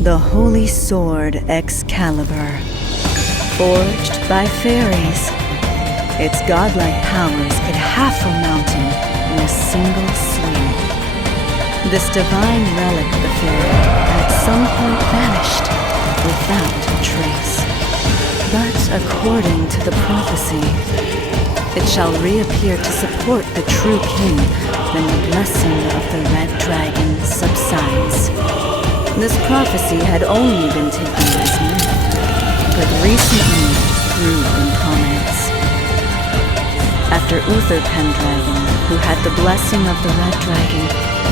The holy sword Excalibur, forged by fairies. Its godlike powers could half a mountain in a single swing. This divine relic of the fairy had at some point vanished without a trace. But according to the prophecy, it shall reappear to support the true king when the blessing of the red dragon subsides. This prophecy had only been taken as myth, but recently grew in comments. After Uther Pendragon, who had the blessing of the red dragon,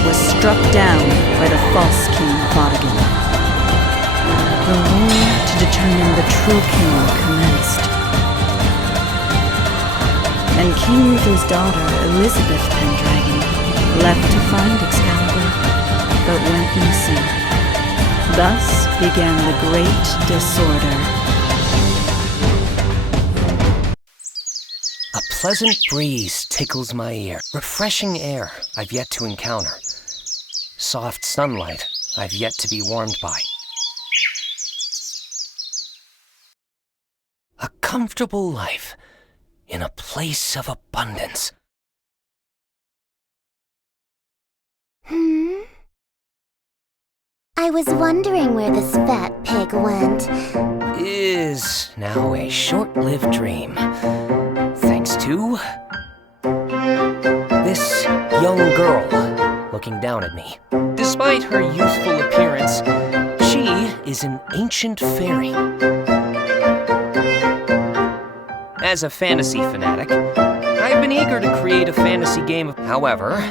was struck down by the false king Vortigern, the war to determine the true king commenced. And King Uther's daughter, Elizabeth Pendragon, left to find Excalibur, but went missing. Thus began the Great Disorder. A pleasant breeze tickles my ear. Refreshing air I've yet to encounter. Soft sunlight I've yet to be warmed by. A comfortable life in a place of abundance. I was wondering where this fat pig went. Is now a short-lived dream. Thanks to this young girl looking down at me. Despite her youthful appearance, she is an ancient fairy. As a fantasy fanatic, I've been eager to create a fantasy game. However,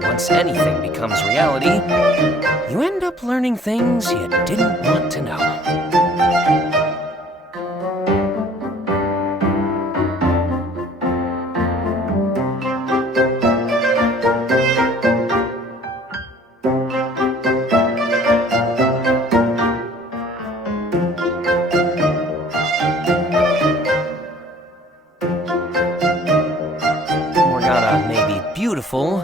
once anything becomes reality, you end up learning things you didn't want to know. Beautiful.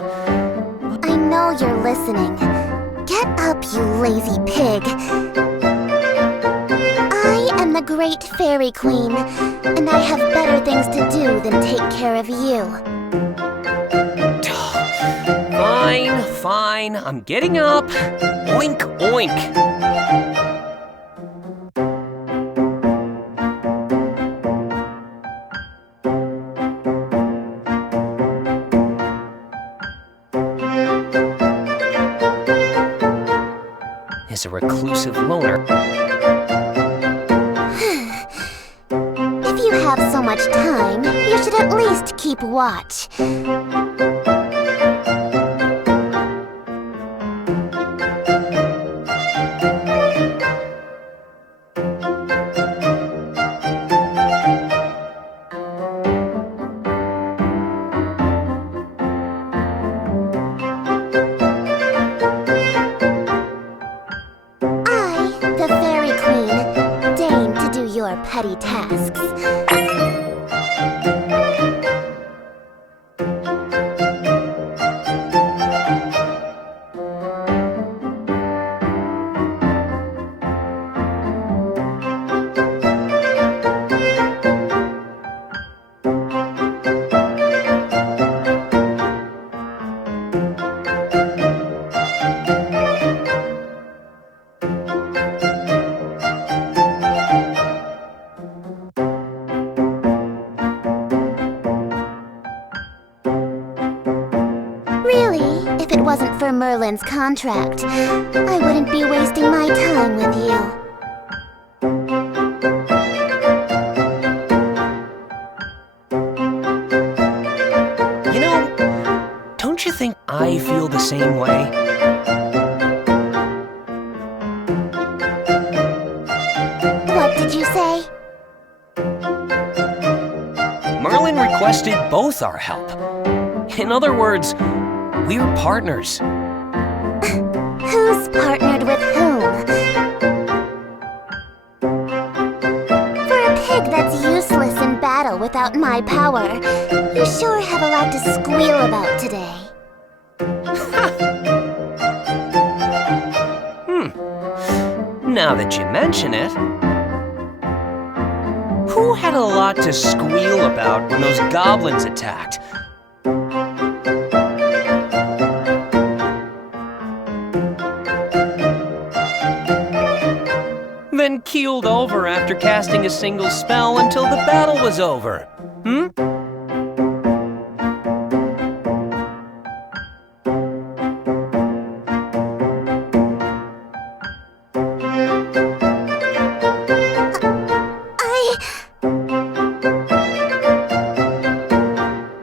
I know you're listening. Get up, you lazy pig. I am the Great Fairy Queen, and I have better things to do than take care of you. Fine, I'm getting up. Oink, oink. Is a reclusive loner. If you have so much time, you should at least keep watch. Petty tasks. If it wasn't for Merlin's contract, I wouldn't be wasting my time with you. You know, don't you think I feel the same way? What did you say? Merlin requested both our help. In other words, we're partners. Who's partnered with whom? For a pig that's useless in battle without my power, you sure have a lot to squeal about today. Now that you mention it, who had a lot to squeal about when those goblins attacked? Then keeled over after casting a single spell until the battle was over? Hmm?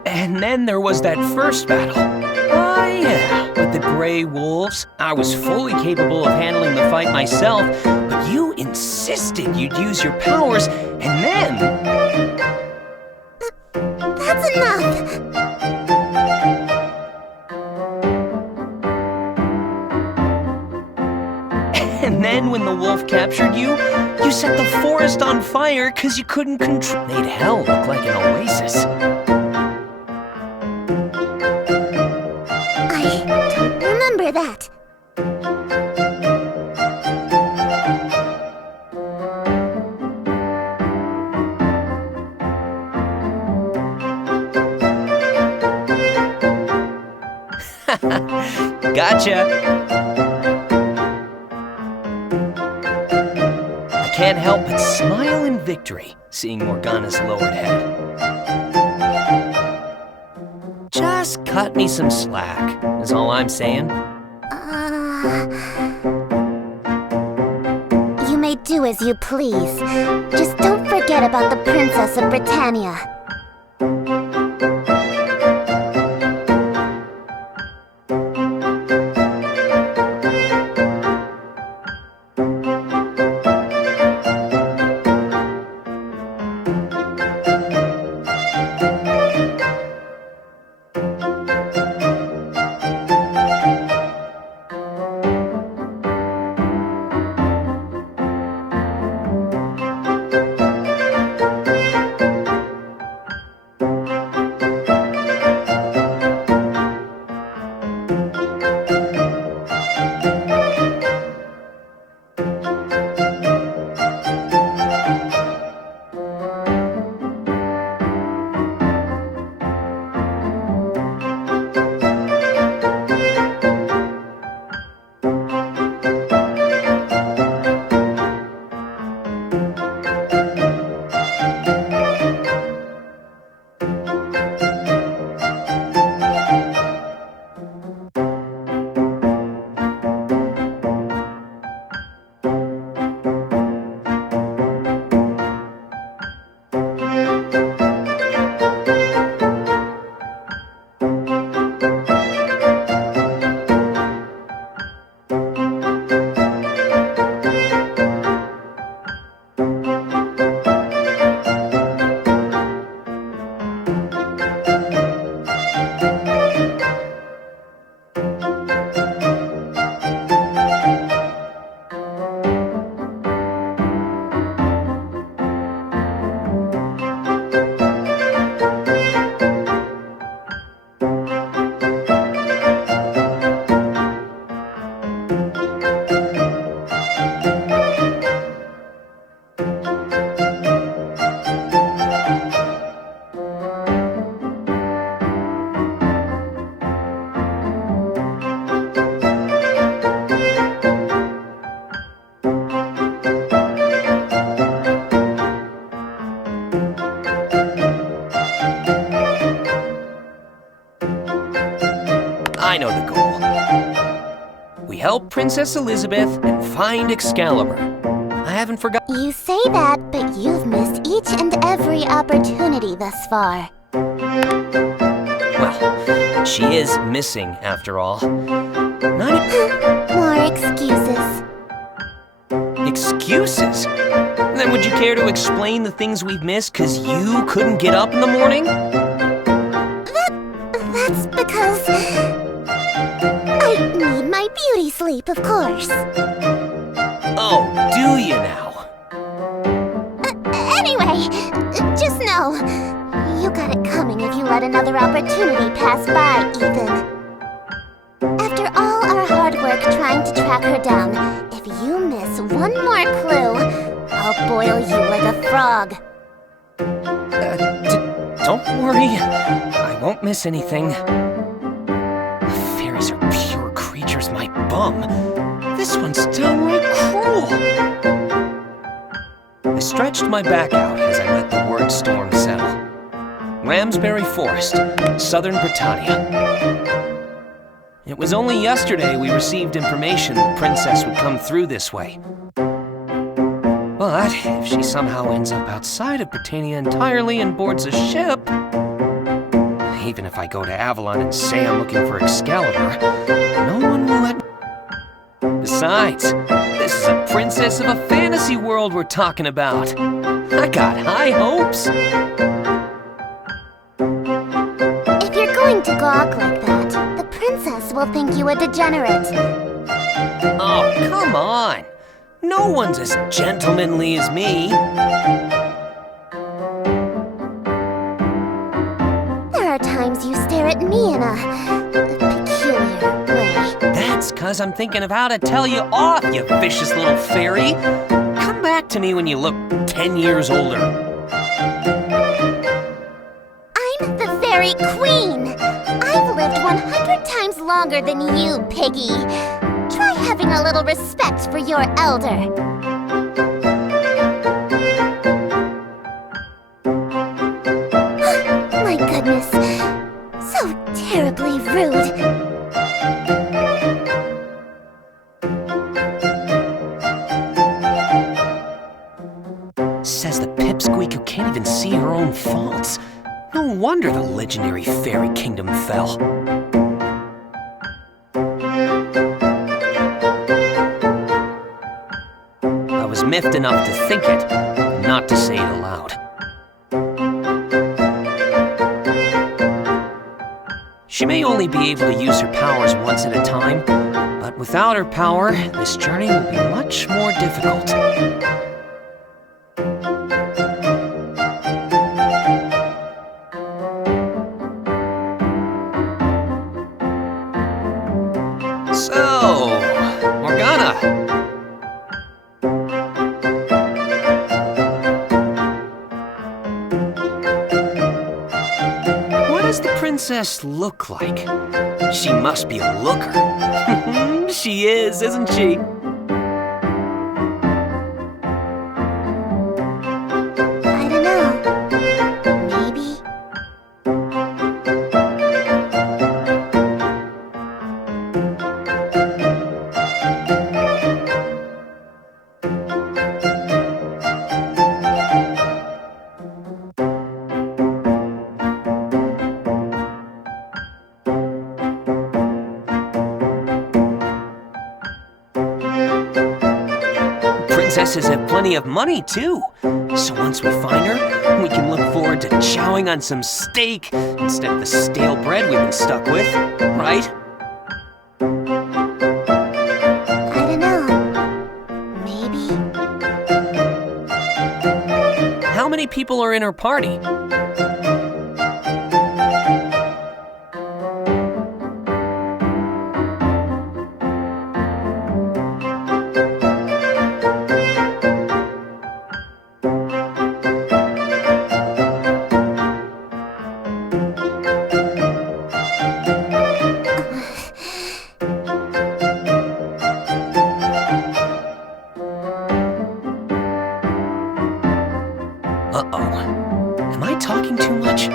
And then there was that first battle. Oh yeah, with the Grey Wolves. I was fully capable of handling the fight myself, but you insisted you'd use your powers, and then... That's enough! And then when the wolf captured you, you set the forest on fire because you couldn't control... Made hell look like an oasis. I don't remember that. Gotcha! I can't help but smile in victory, seeing Morgana's lowered head. Just cut me some slack, is all I'm saying. You may do as you please. Just don't forget about the Princess of Britannia. I know the goal. We help Princess Elizabeth and find Excalibur. I haven't forgotten. You say that, but you've missed each and every opportunity thus far. Well, she is missing, after all. Not More excuses. excuses? Then would you care to explain the things we've missed because you couldn't get up in the morning? That's because... I need my beauty sleep, of course. Oh, do you now? Anyway, just know, you got it coming if you let another opportunity pass by, Ethan. After all our hard work work trying to track her down. If you miss one more clue, I'll boil you like a frog. Don't worry. I won't miss anything. Fairies are pure creatures, my bum. This one's downright cruel. I stretched my back out as I let the word storm settle. Ramsberry Forest, Southern Britannia. It was only yesterday we received information the princess would come through this way. But if she somehow ends up outside of Britannia entirely and boards a ship, even if I go to Avalon and say I'm looking for Excalibur, no one will let me. Besides, this is a princess of a fantasy world we're talking about. I got high hopes. If you're going to gawk like that, the princess will think you a degenerate. Oh, come on. No one's as gentlemanly as me. There are times you stare at me in a peculiar way. That's 'cause I'm thinking of how to tell you off, you vicious little fairy. Come back to me when you look 10 years older. I'm the Fairy Queen. I've lived 100 times longer than you, Piggy. Try having a little respect for your elder. My goodness, so terribly rude. Says the pipsqueak who can't even see her own faults. No wonder the legendary fairy kingdom fell. I was miffed enough to think it, not to say it aloud. She may only be able to use her powers once at a time, but without her power, this journey will be much more difficult. So, Morgana. What does the princess look like? She must be a looker. She is, isn't she? I don't know. Maybe. Princesses have plenty of money, too. So once we find her, we can look forward to chowing on some steak instead of the stale bread we've been stuck with, right? I don't know. Maybe. How many people are in her party? Uh-oh. Am I talking too much?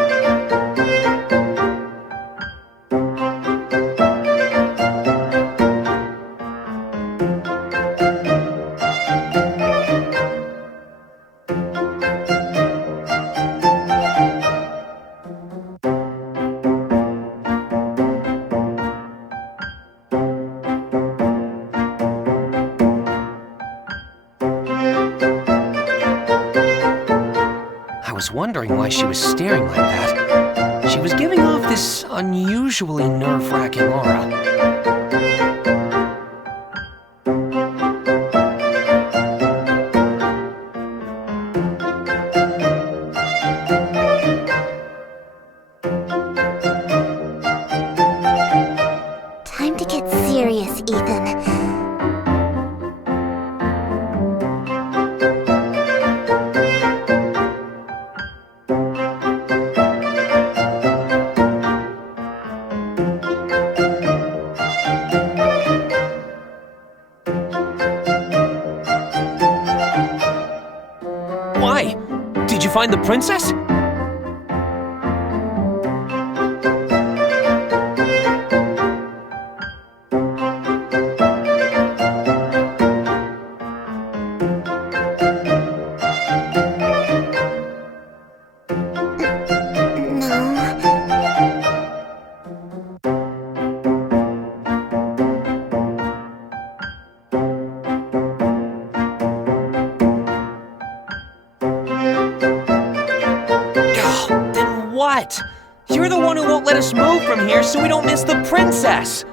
I was wondering why she was staring like that. She was giving off this unusually nerve-wracking aura. Time to get serious, Ethan. you find the princess? What? You're the one who won't let us move from here so we don't miss the princess!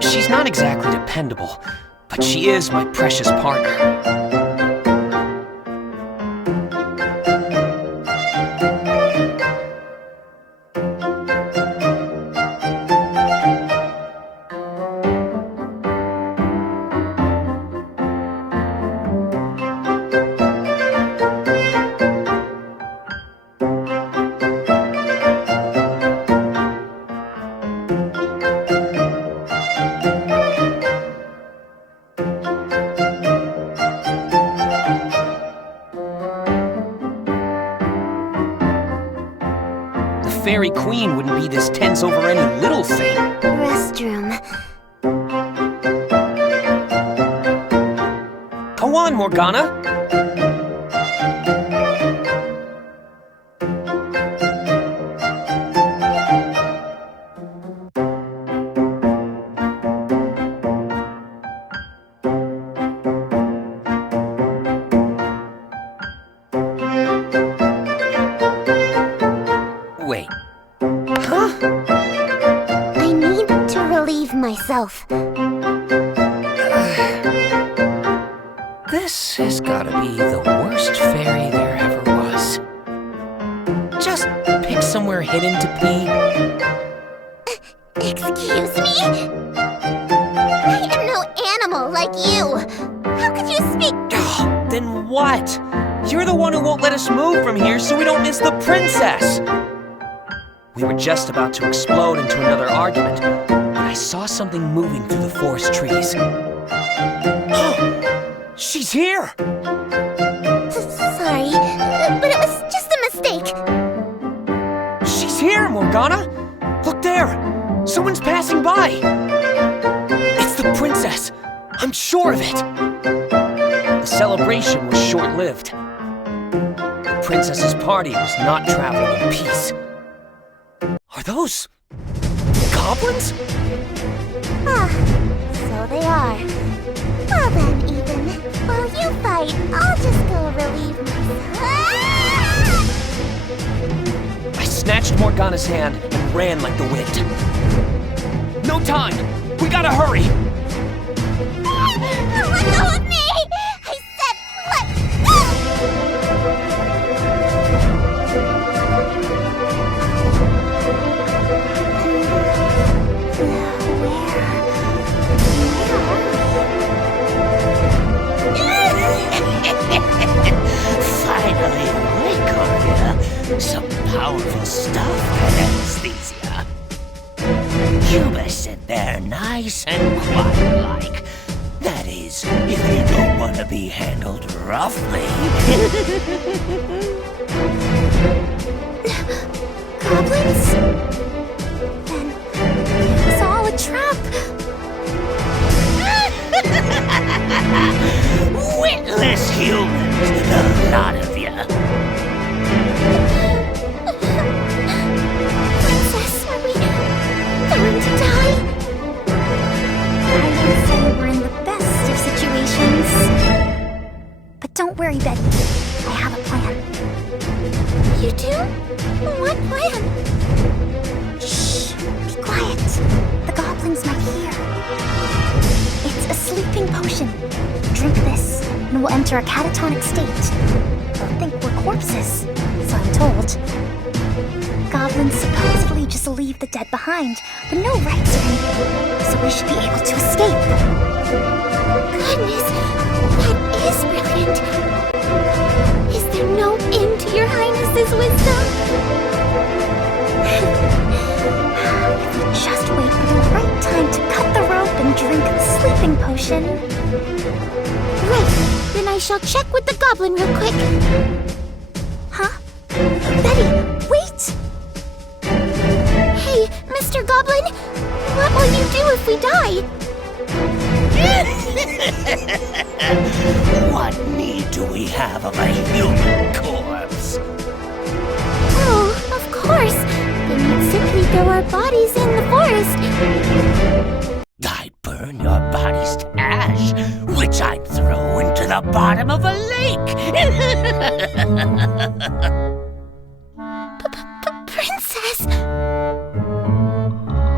She's not exactly dependable, but she is my precious partner. Fairy Queen wouldn't be this tense over any little thing. Restroom. Go on, Morgana. Wait. Huh? I need to relieve myself. This has gotta be the worst fairy there ever was. Just pick somewhere hidden to pee. Excuse me? I am no animal like you. How could you speak? Oh, then what? You're the one who won't let us move from here so we don't miss the princess. We were just about to explode into another argument when I saw something moving through the forest trees. She's here! Sorry, but it was just a mistake. She's here, Morgana! Look there! Someone's passing by! It's the princess! I'm sure of it! The celebration was short-lived. The princess's party was not traveling in peace. Are those goblins? Ah, so they are. Well then, Ethan, while you fight, I'll just go relieve myself. I snatched Morgana's hand and ran like the wind. No time! We gotta hurry! Let go of me! I said let go! Finally awake, are ya? Some powerful stuff, that anesthesia. You best sit there nice and quiet-like. That is, if you don't want to be handled roughly. Goblins? Then it was all a trap. Witless humans, the lot of ya. Princess, are we going to die? I would say we're in the best of situations. But don't worry, Betty. I have a plan. You do? What plan? Shh! Be quiet. The goblins might hear. It's a sleeping potion. Drink this, and we'll enter a catatonic state. They'll think we're corpses, so I'm told. Goblins supposedly just leave the dead behind, with no rights or anything, so we should be able to escape. Goodness, that is brilliant. Is there no end to your Highness's wisdom? If we just wait for the right time to cut the rope and drink the sleeping potion. Right, then I shall check with the goblin real quick. Huh? Betty, wait! Hey, Mr. Goblin, what will you do if we die? What need do we have of a human corpse? Oh, of course. Then we'd simply throw our bodies in the forest. I'd burn your bodies to ash, which I'd throw into the bottom of a lake. Princess!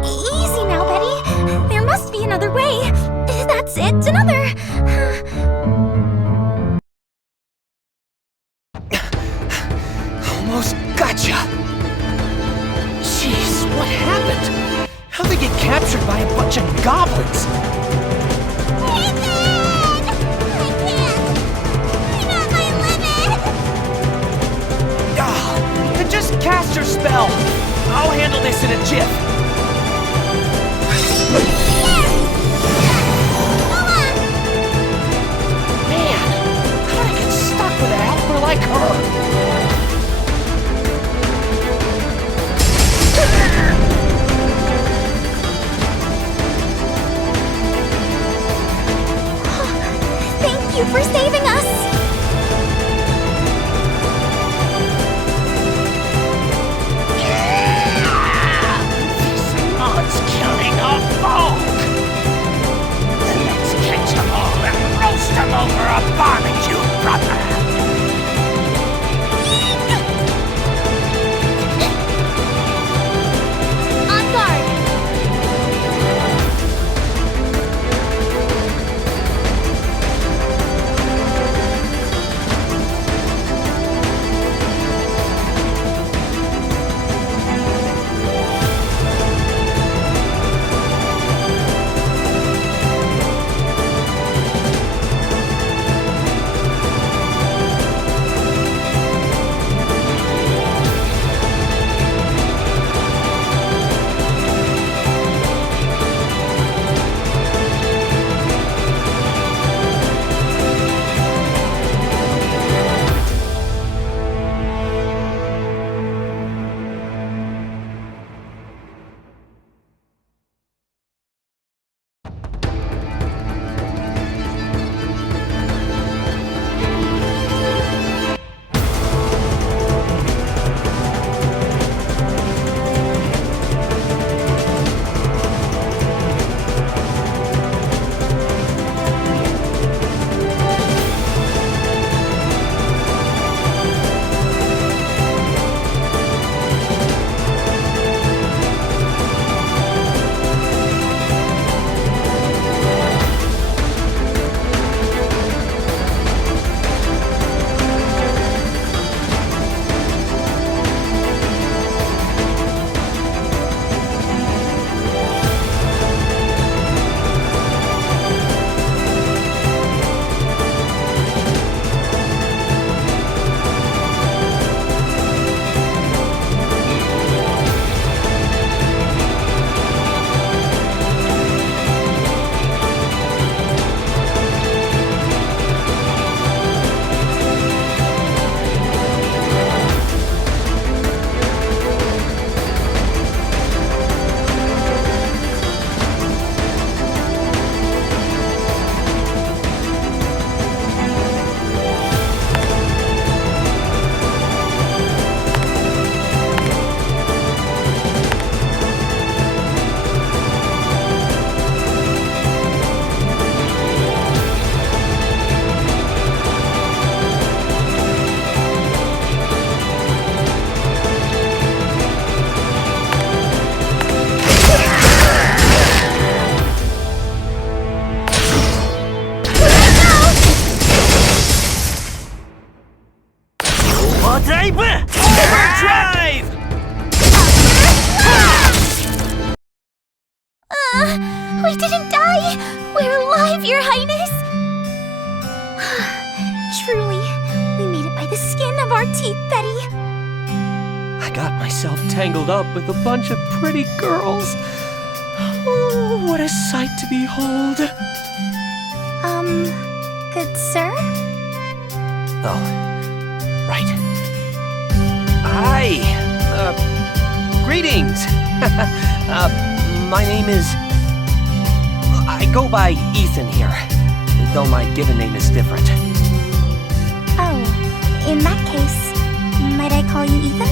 Easy now, Betty. There must be another way. That's it, another. Almost gotcha. Jeez, what happened? How'd they get captured by a bunch of goblins? Nathan! I can't. I'm at my limit. Then just cast your spell. I'll handle this in a jiff. Man, how'd I get stuck with a helper like her? Thank you for saving us. This mod's killing our folk. Then let's catch them all and roast them over a barbecue brother. On guard. Overdrive! We didn't die! We're alive, Your Highness! Truly, we made it by the skin of our teeth, Betty. I got myself tangled up with a bunch of pretty girls. Oh, what a sight to behold. Good sir? Oh, right. Hi! Greetings! My name is... I go by Ethan here, though my given name is different. Oh, in that case, might I call you Ethan?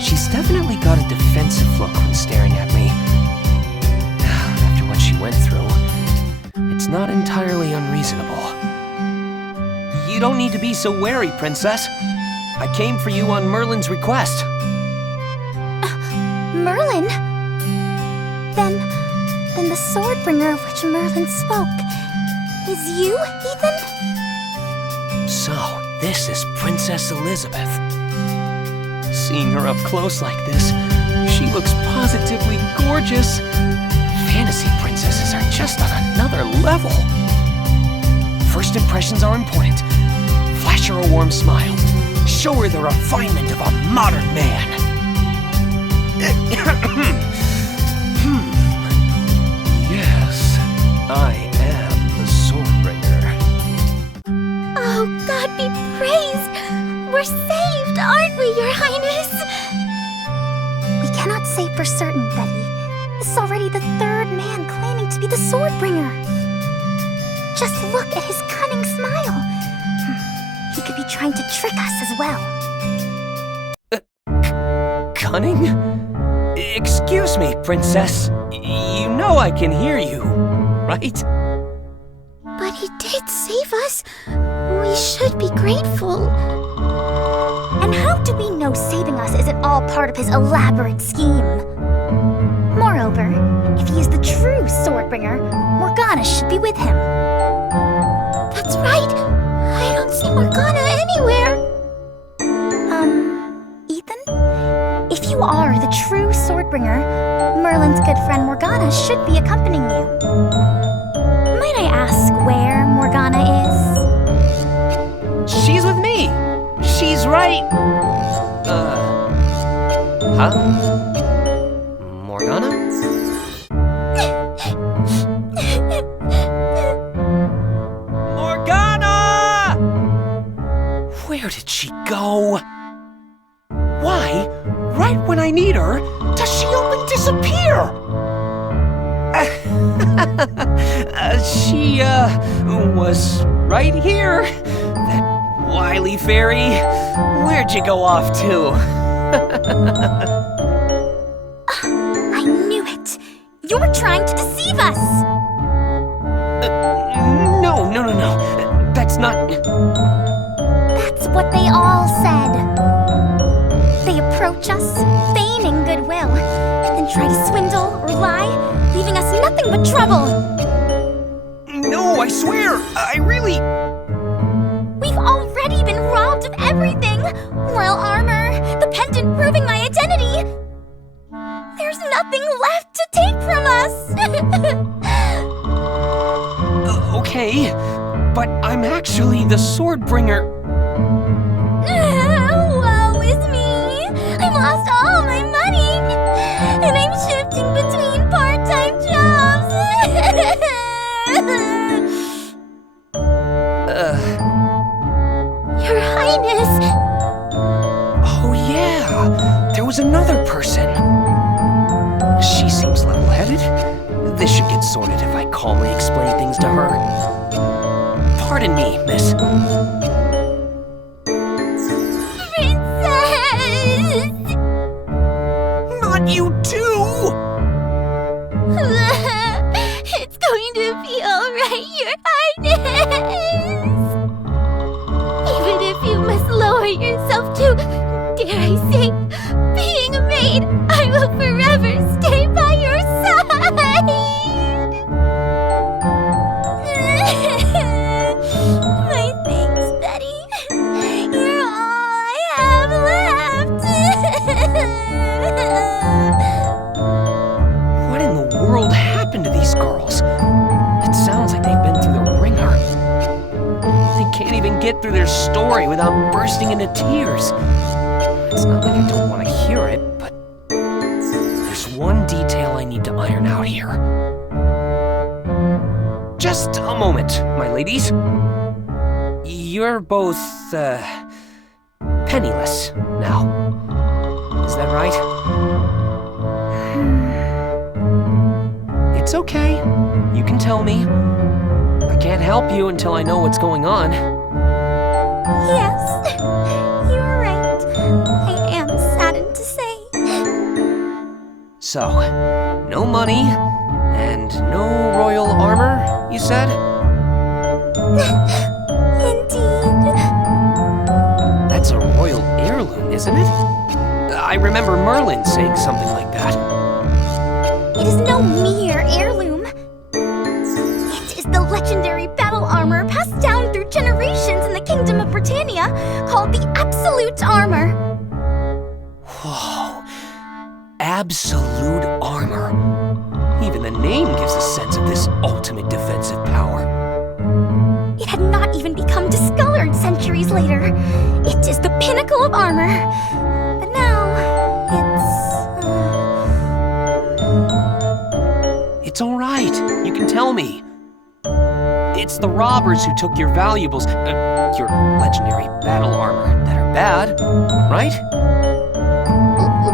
She's definitely got a defensive look when staring at me. After what she went through, it's not entirely unreasonable. You don't need to be so wary, Princess. I came for you on Merlin's request. Merlin? Then the Swordbringer of which Merlin spoke is you, Ethan? So, this is Princess Elizabeth. Seeing her up close like this, she looks positively gorgeous. Fantasy princesses are just on another level. First impressions are important. Flash her a warm smile. Show her the refinement of a modern man. Yes, I am the Swordbringer. Oh, God be praised! We're saved, aren't we, Your Highness? We cannot say for certain, Betty. This is already the third man claiming to be the Swordbringer. Just look at his cunning smile. He could be trying to trick us as well. Cunning? Excuse me, Princess. You know I can hear you, right? But he did save us. We should be grateful. And how do we know saving us isn't all part of his elaborate scheme? Moreover, if he is the true Swordbringer, Morgana should be with him. That's right. I don't see Morgana anywhere. Ethan? If you are the true Swordbringer, Merlin's good friend Morgana should be accompanying you. Might I ask where Morgana is? She's with me. She's right. Morgana? Morgana! Where did she go? Why, right when I need her, does she up and disappear? She, was right here. That wily fairy. Where'd you go off to? I knew it! You're trying to deceive us! No. That's not... That's what they all said. They approach us, feigning goodwill, then try to swindle or lie, leaving us nothing but trouble. No, I swear, I really... We've already been robbed of everything! Royal armor, the pendant proving my identity! There's nothing left to take from us! Okay, but I'm actually the Swordbringer. Woe is me! I've lost all my money! And I'm shifting between part-time jobs! Your Highness! Oh yeah, there was another person. She seems level-headed. This should get sorted if I calmly explain things to her. Pardon me, miss. Princess! Not you too! It's going to be alright, Your Highness! Even if you must lower yourself to, dare I say, being a maid, I will forever stay by your side! My thanks, Betty. You're all I have left. What in the world happened to these girls? It sounds like they've been through the ringer. They can't even get through their story without bursting into tears. It's not like I don't want to hear it, but there's one detail I need to iron out here. Just a moment, my ladies. You're both, penniless now. Is that right? It's okay. You can tell me. I can't help you until I know what's going on. Yes, you're right. I am saddened to say. So, no money and no royal armor, you said? Indeed. That's a royal heirloom, isn't it? I remember Merlin saying something like that. It is no mere heirloom. It is the legendary battle armor passed down through generations in the Kingdom of Britannia, called the Absolute Armor. Whoa. Absolute armor. Even the name gives a sense of this ultimate defensive power. It had not even become discolored centuries later. It is the pinnacle of armor. But now, It's all right. You can tell me. It's the robbers who took your valuables, your legendary battle armor, that are bad, right?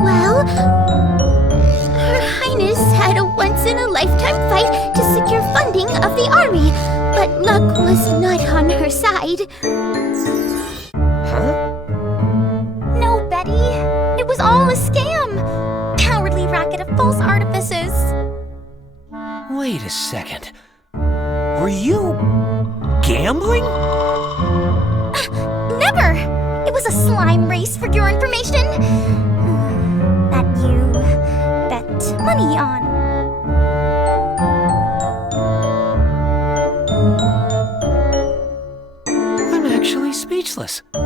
Well, Her Highness had a once-in-a-lifetime fight to secure funding of the army, but luck was not on her side. Huh? No, Betty. It was all a scam. Cowardly racket of false artifices. Wait a second. Were you gambling? Never! It was a slime race, for your information. That you bet money on. I'm actually speechless. I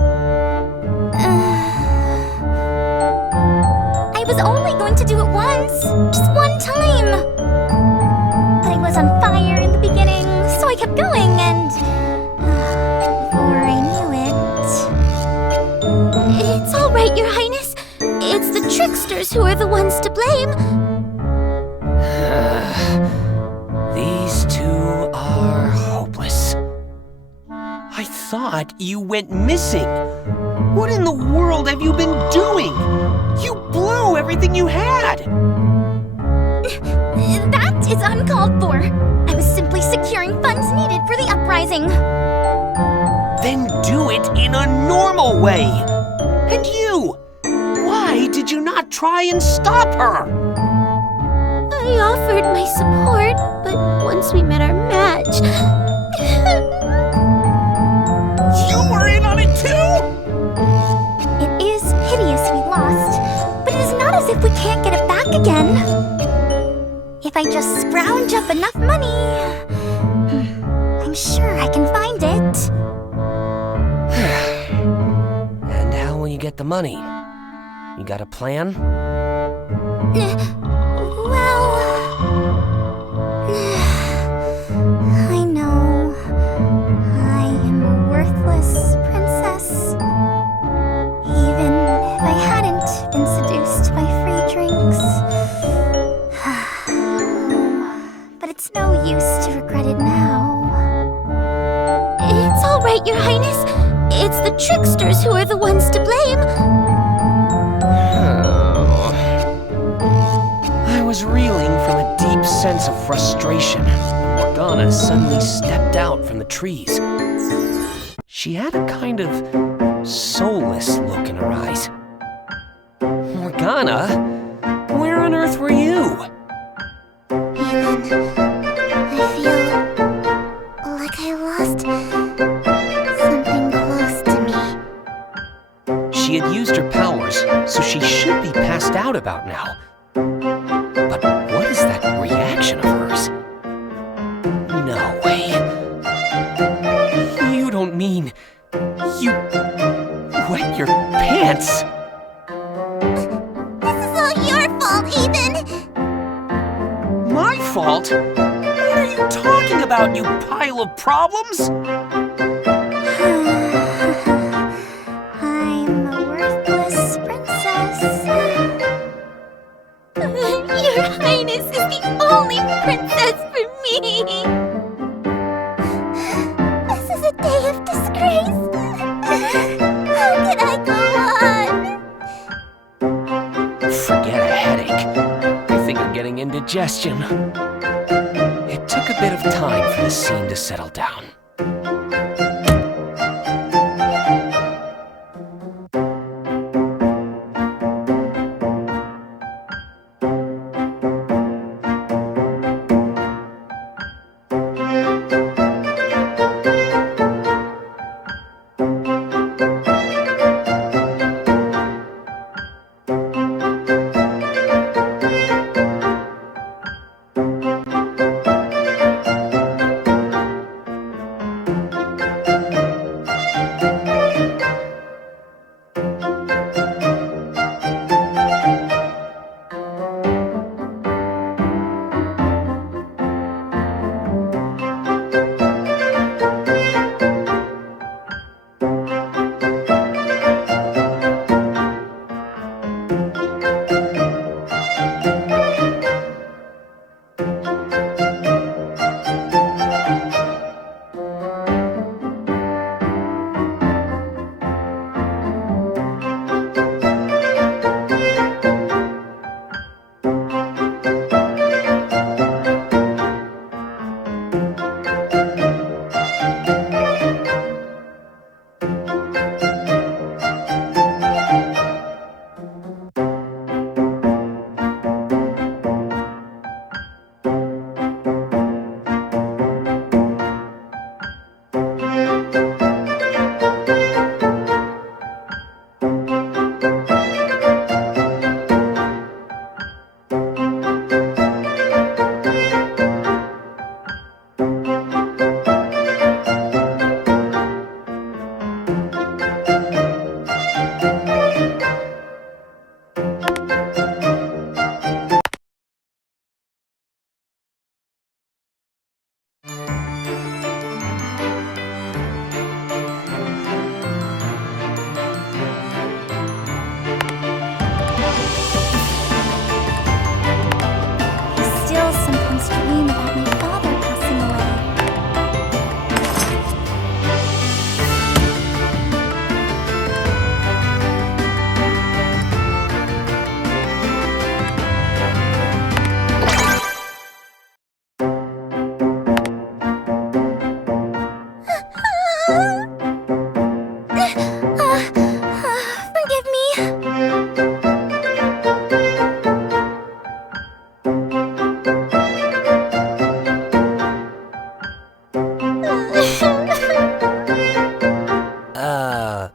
was only going to do it once. Just one time. But I was on fire in the beginning, so I kept going, and before I knew it... It's all right, Your Highness. It's the tricksters who are the ones to blame. These two are hopeless. I thought you went missing. What in the world have you been doing? You blew everything you had. That is uncalled for. I was simply securing funds needed for the uprising. Then do it in a normal way. And you, why did you not try and stop her? I offered my support, but once we met our match... You were in on it too? It is hideous we lost, but it is not as if we can't get it back again. If I just scrounge up enough money, I'm sure I can find it. And how will you get the money? You got a plan? Well... I know. I am a worthless princess. Even if I hadn't been seduced by free drinks. But it's no use to regret it now. It's all right, Your Highness. It's the tricksters who are the ones to blame. I was reeling from a deep sense of frustration when Morgana suddenly stepped out from the trees. She had a kind of soulless look in her eyes. Morgana? Where on earth were you? Ethan, I feel like I lost something close to me. She had used her powers, so she should be passed out about now. But what is that reaction of hers? No way. You don't mean you wet your pants? This is all your fault, Ethan! My fault? What are you talking about, you pile of problems? I'm a worthless princess. Your Highness is the only princess for me! This is a day of disgrace. question. It took a bit of time for the scene to settle down.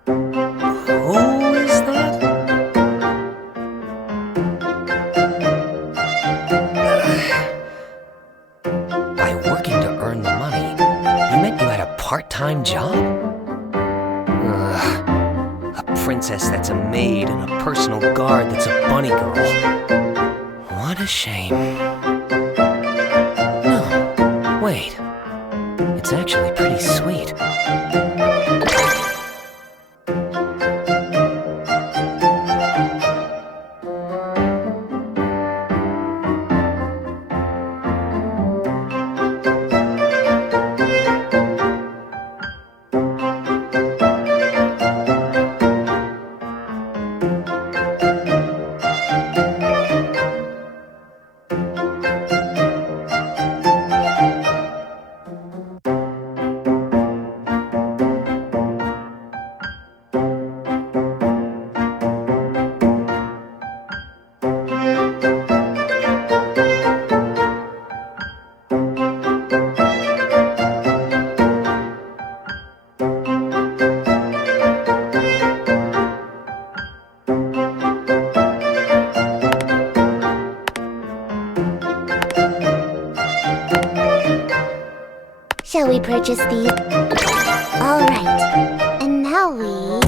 Who is that? By working to earn the money, you meant you had a part-time job? A princess that's a maid and a personal guard that's a bunny girl. What a shame. No, wait. It's actually pretty sweet. Shall we purchase these? Alright, and now we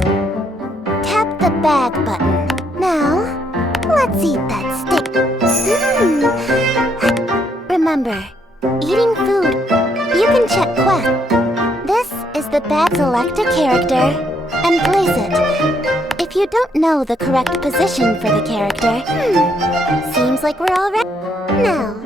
tap the bag button. Now, let's eat that steak. Remember, eating food, you can check quest. This is the bag. Select a character and place it. If you don't know the correct position for the character, seems like we're all ready. Now,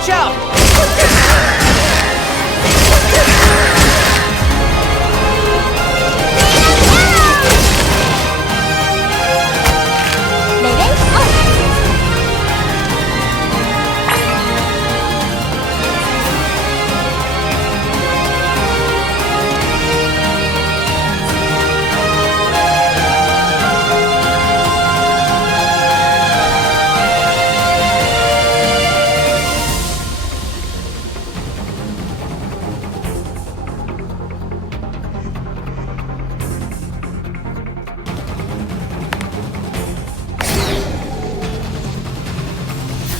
Watch out!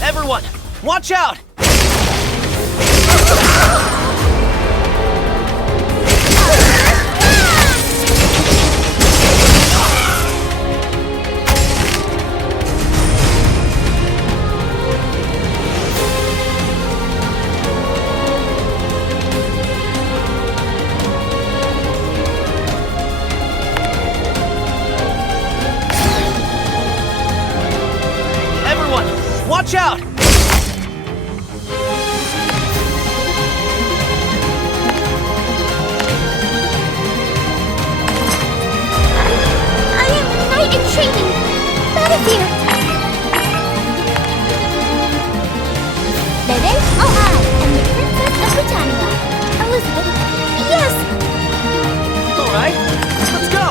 Everyone, watch out! Everyone, watch out! Training! Out of here! Baby, oh I am the Princess of Britannia. Elizabeth, yes! Alright, let's go!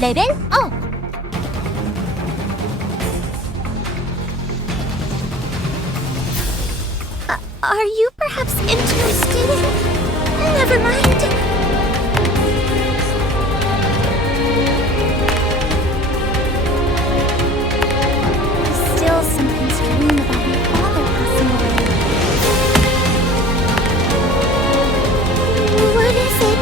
Label? Oh! Are you perhaps interested? Never mind. Still sometimes dream about my father passing away. What is it?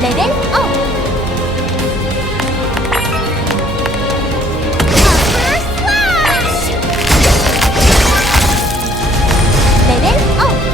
레벨 업! 레벨 업!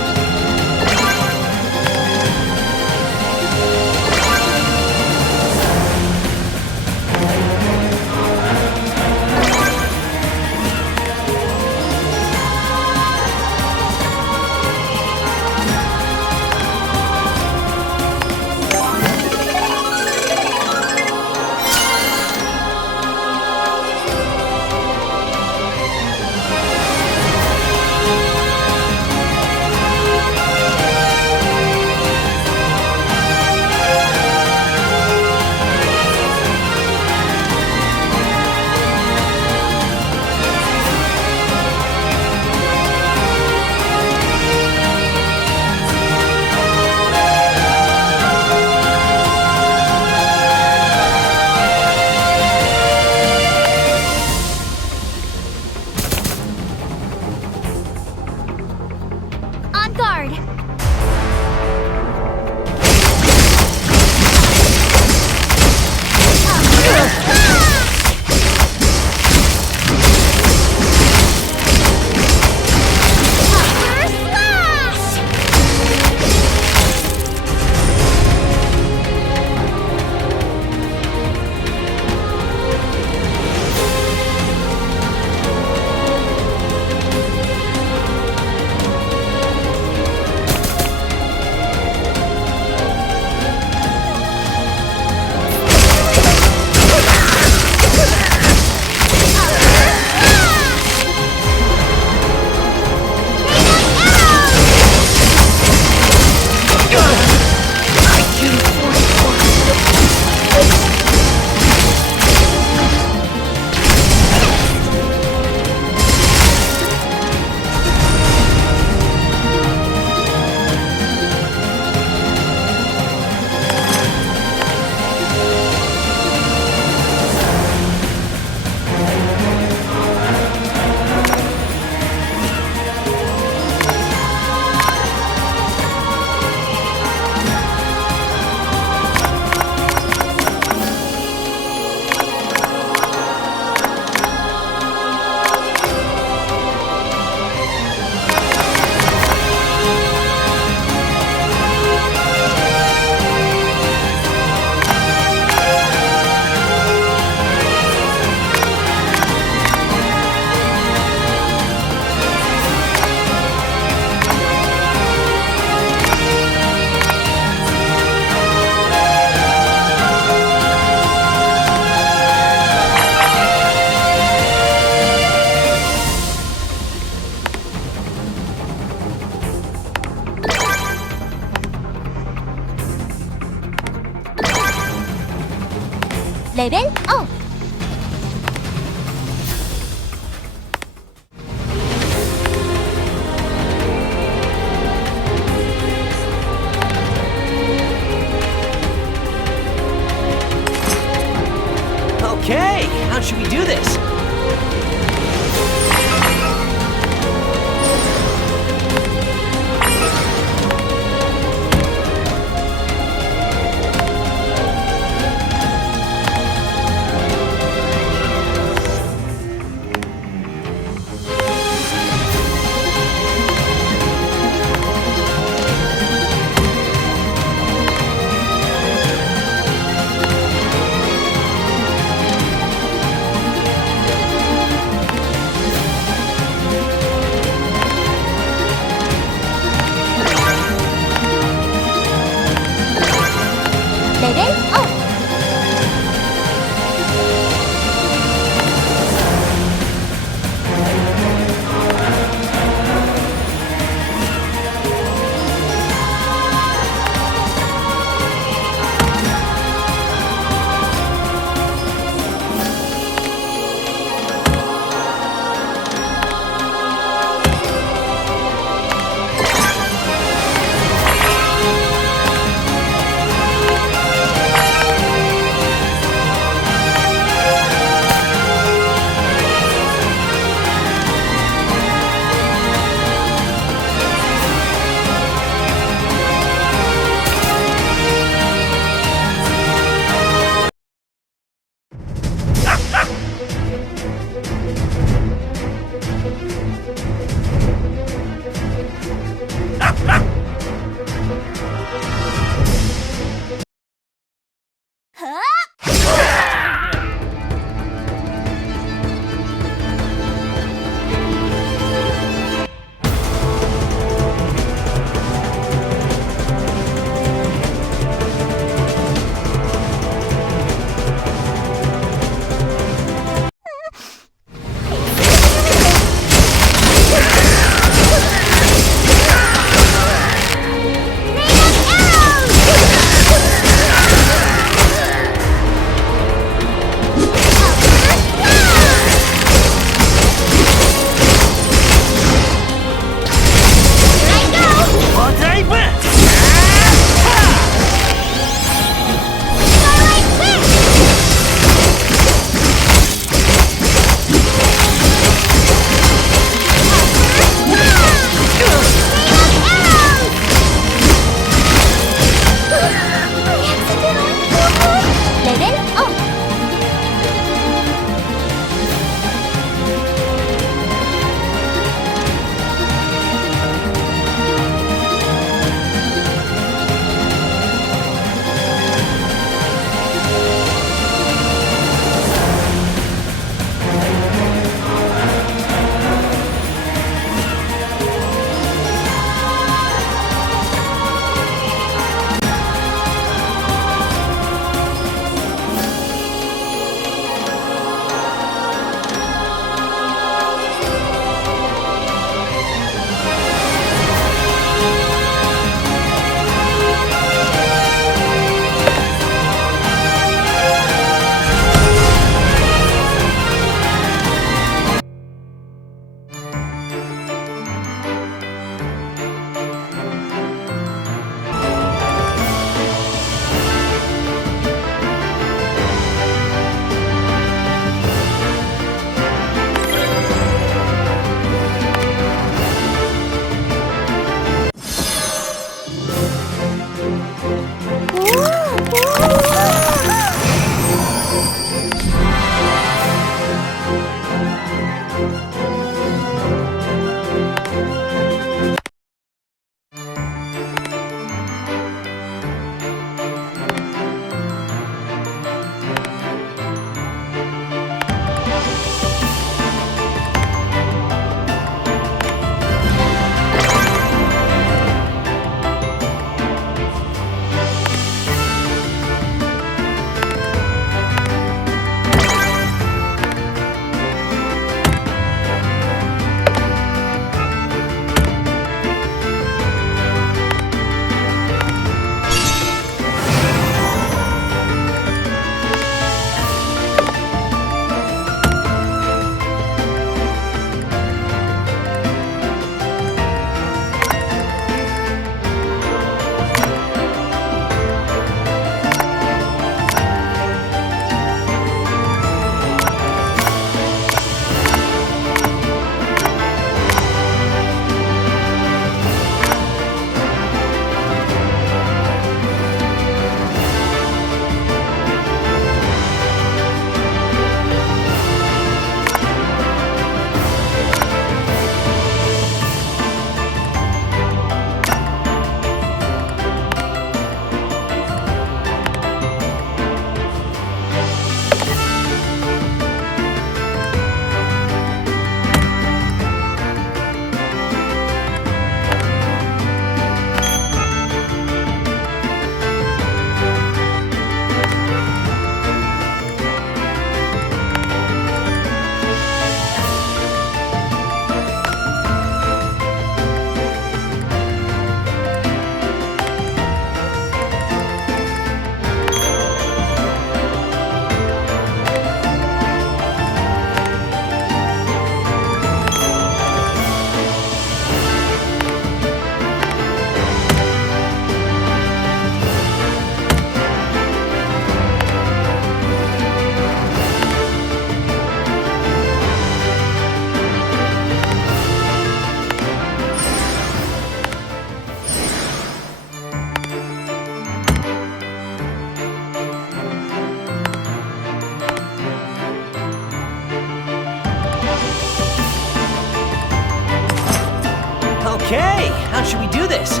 Okay, how should we do this?